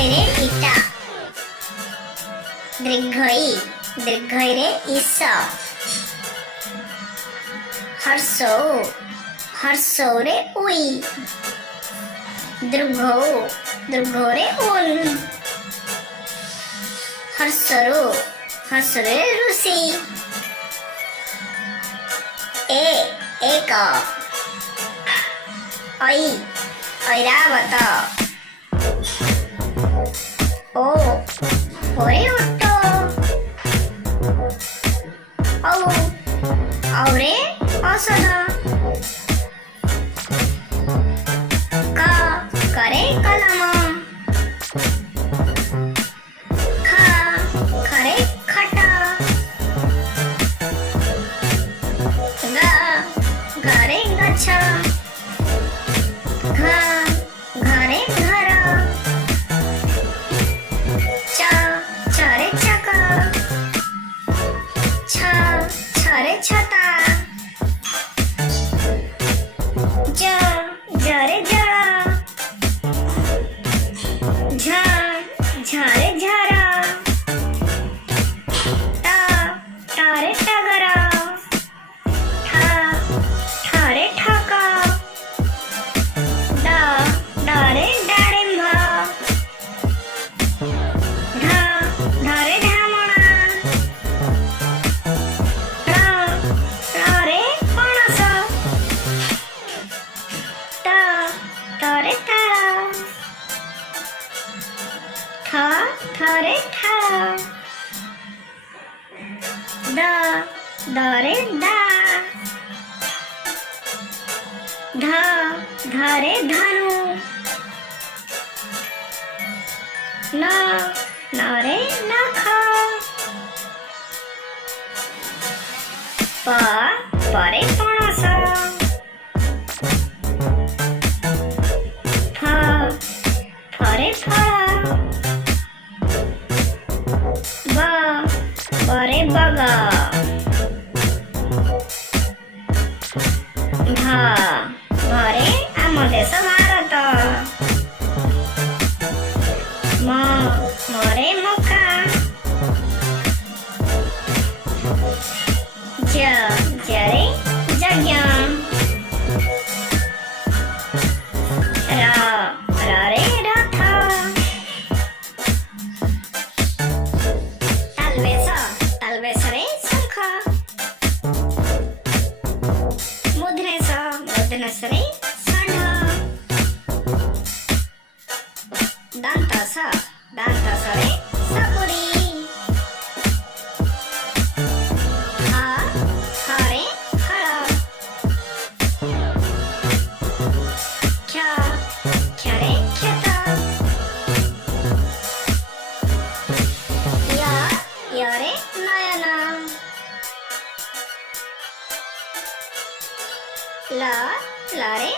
रे इटा, दीर्घई रे ईस, हर्षौ रे उई, दीर्घौ रे उन, हर्ष रे ऋषि, एक, ऐरावत, ओरे ओट्टो, औरे औषध, करे कलम, खरे खटा, घरे गच्छ, घरे घर, चरे चक, छरे छता, जरे जड़, झरे झरा, टारे टगरा, ठारे ठाका, डारे डाळिंब, ढारे ढामणा, रे पणस, तरे ताळ, ठरे ठाळ, दरे दा, धरे धनु, नरे नख, परे पणस, फरे फळ, बरे बग, भरे आम देश भारत, मरे मका, जरे यज्ञ, रे रथ, तालवेश रे शंख, मुद्रेश रे षण्ढ, दांतस रे सपुरी, हरे हळ, ख्यरे ख्यत, यरे नयन, लरे